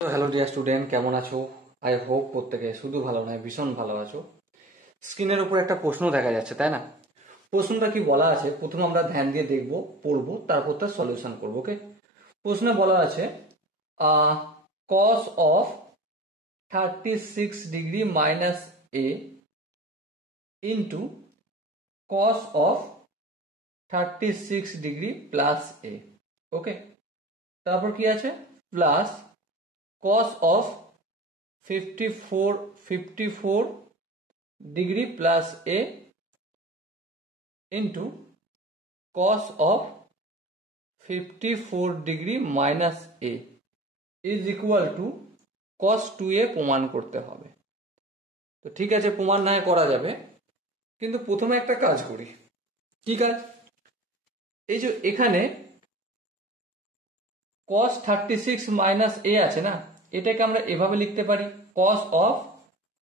তো hello dear student, কেমন আছো? আই হোপ প্রত্যেকে শুধু ভালো নয় ভীষণ ভালো আছো। স্ক্রিনের উপর একটা প্রশ্ন দেখা যাচ্ছে, তাই না? প্রশ্নটা কি বলা আছে প্রথমে আমরা ধ্যান দিয়ে দেখবো, পড়বো, তারপর তার সলিউশন করবো। ওকে, প্রশ্নে বলা আছে cos of 36 degree minus a into cos of 36 degree plus a. Okay, তারপর কি আছে plus cos of 54 degree plus a into cos of 54 degree minus a is equal to cos 2a প্রমাণ করতে হবে। তো ঠিক আছে, প্রমাণ না করা যাবে, কিন্তু প্রথমে একটা কাজ করি। কি কাজ? এই যে এখানে cos 36 মাইনাস a আছে না, এটাকে আমরা এভাবে লিখতে পারি cos of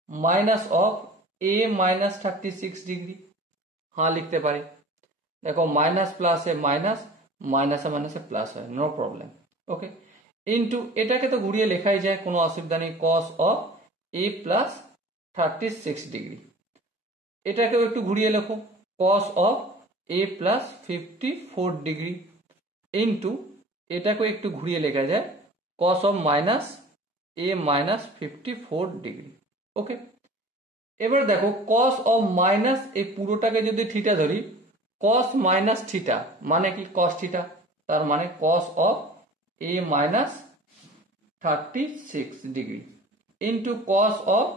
minus of a minus 36 degree. হ্যাঁ, লিখতে পারি। দেখো মাইনাস প্লাস এ মাইনাস, মাইনাসে মাইনাসে প্লাস হয়, নো প্রবলেম। ওকে, ইন্টু এটাকে তো ঘুরিয়ে লেখাই যায়, কোনো অসুবিধা নেই, cos of a plus 36 degree. এটাকেও একটু ঘুরিয়ে লেখো, cos of a plus 54 degree into এটাকেও একটু ঘুরিয়ে লেখা যায় cos of minus a minus 54 degree. Okay, এবার দেখো cos অফ মাইনাস এই পুরোটাকে যদি থিটা ধরি, cos মাইনাস থিটা মানে কি cos থিটা, তার মানে cos of a minus 36 degree into cos of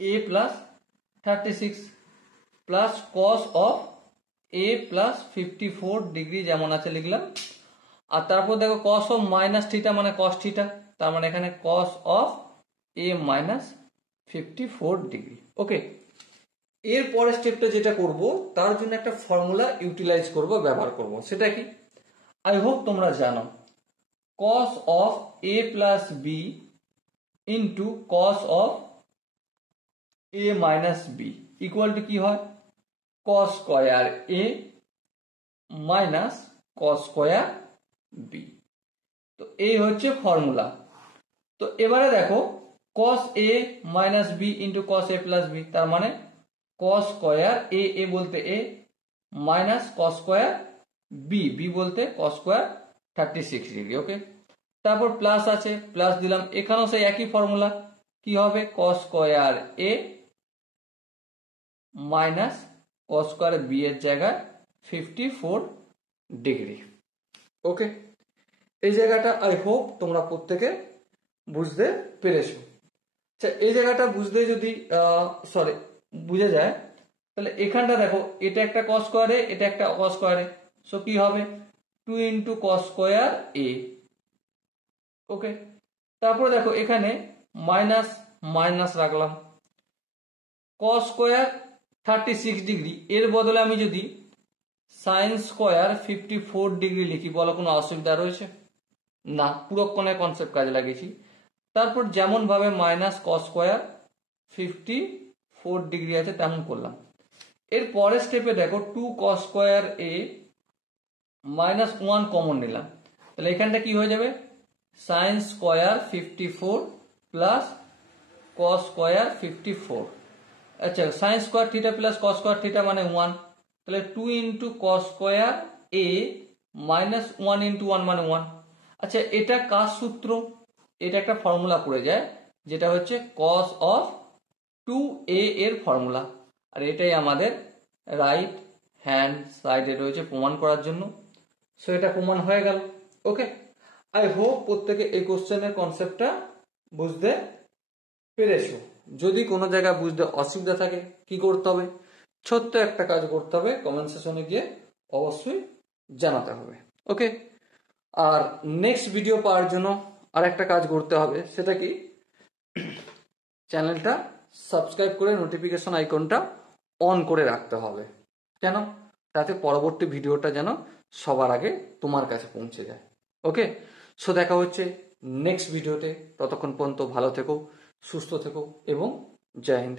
a plus 36 plus cos of a plus 54 degree যেমন আছে লিখলাম। আর তারপর দেখো cos অফ মাইনাস থিটা মানে cos থিটা, তার মানে এখানে cos of a minus 54 degree. Okay, এর পরের স্টেপটা যেটা করব, তার জন্য একটা ফর্মুলা ইউটিলাইজ করব, ব্যবহার করব। সেটা কি? আই হোপ তোমরা জানো, cos of a plus B into cos of a minus B equal to কি হয়? cos square a minus cos square B. তো এই হচ্ছে ফর্মুলা। তো এবারে দেখো cos a minus B into cos a plus B, তার মানে cos স্কোয়ার এ বলতে a minus cos square B বলতে cos স্কোয়ার 36 ডিগ্রি। ওকে, তারপর প্লাস আছে, প্লাস দিলাম, এখানেও সেই একই ফর্মুলা। কি হবে? cos square a minus cos square B এর জায়গায় 54 ডিগ্রি। ওকে, এই জায়গাটা আই হোপ তোমরা প্রত্যেকে বুঝতে পেরেছো। আচ্ছা, এই জায়গাটা বুঝতে যদি বুঝে যায়, তাহলে এখানটা দেখো, এটা একটা cos স্কয়ার এ, এটা একটা cos স্কয়ার এ, সো কি হবে 2 ইন্টু cos স্কয়ার এ। ওকে, তারপর দেখো এখানে মাইনাস মাইনাস রাখলাম, cos স্কয়ার 36 ডিগ্রি এর বদলে আমি যদি সাইন স্কয়ার 54 ডিগ্রি লিখি, বলো কোনো অসুবিধা রয়েছে? না, পুরোক্ষণের কনসেপ্ট কাজে লাগিয়েছি। তারপর যেমন ভাবে মাইনাস cos স্কয়ার 54 ডিগ্রি আছে তেমন করলাম। এর পরের স্টেপে দেখো 2 cos স্কয়ার এ মাইনাস 1 কমন নিলাম, তাহলে এখানটা কি হয়ে যাবে? Sine square 54 plus cos square 54। আচ্ছা, sine square theta plus cos square theta মানে 1, তাহলে 2 ইন্টু cos স্কয়ার এ মাইনাস 1 ইন্টু 1 মানে 1। আচ্ছা, এটা কার সূত্র? এটা একটা ফর্মুলা পড়ে যায়, যেটা হচ্ছে cos অফ 2a এর ফর্মুলা, আর এটাই আমাদের রাইট হ্যান্ড সাইডে রয়েছে প্রমাণ করার জন্য। সো এটা প্রমাণ হয়ে গেল। ওকে, আই হোপ প্রত্যেকে এই কোশ্চেনের কনসেপ্টটা বুঝতে পেরেছো। যদি কোনো জায়গায় বুঝতে অসুবিধা থাকে কি করতে হবে? ছোট্ট একটা কাজ করতে হবে, কমেন্ট সেকশনে গিয়ে অবশ্যই জানাতে হবে। ওকে, আর নেক্সট ভিডিও পাওয়ার জন্য আর একটা কাজ করতে হবে, সেটা কি? চ্যানেলটা সাবস্ক্রাইব করে নোটিফিকেশন আইকনটা অন করে রাখতে হবে। কেন? তাতে পরবর্তী ভিডিওটা যেন সবার আগে তোমার কাছে পৌঁছে যায়। ওকে, সো দেখা হচ্ছে নেক্সট ভিডিওতে। ততক্ষণ পর্যন্ত ভালো থেকো, সুস্থ থেকো এবং জয় হিন্দ।